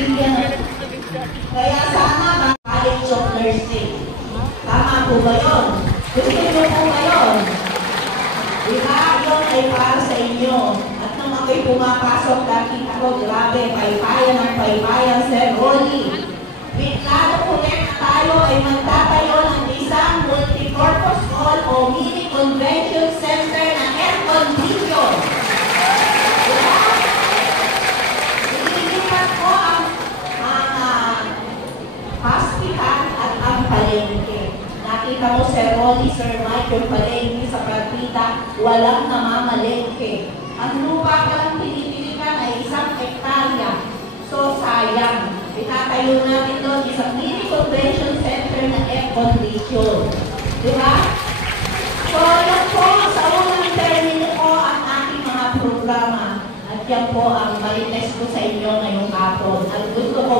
bibigyan ng... Kaya sana College of Nursing. Tama po ba yun? Gusto nyo po ba yun? Diba? Yun ay para sa inyo. At nung ako'y pumapasok, nakita ko, grabe, paypayan ang paypayan, Sir Rolly. Bitlado po na tayo ay magtatayo ng isang multipurpose hall o mini convention center na air condition. Diba? Ililipat ko ang hospital at ang palengke. Nakita mo, Sir Rolly, Sir Mike, yung palengke sa partida, walang namamalengke. Ang lupa pa lang pinipilikan ay 1 hektarya. So, sayang. Itatayo natin doon isang mini convention center na air condition. Diba? So, yan po, sa unang termino po ang aking mga programa. At yan po ang marites ko sa inyo ngayong hapon. At gusto ko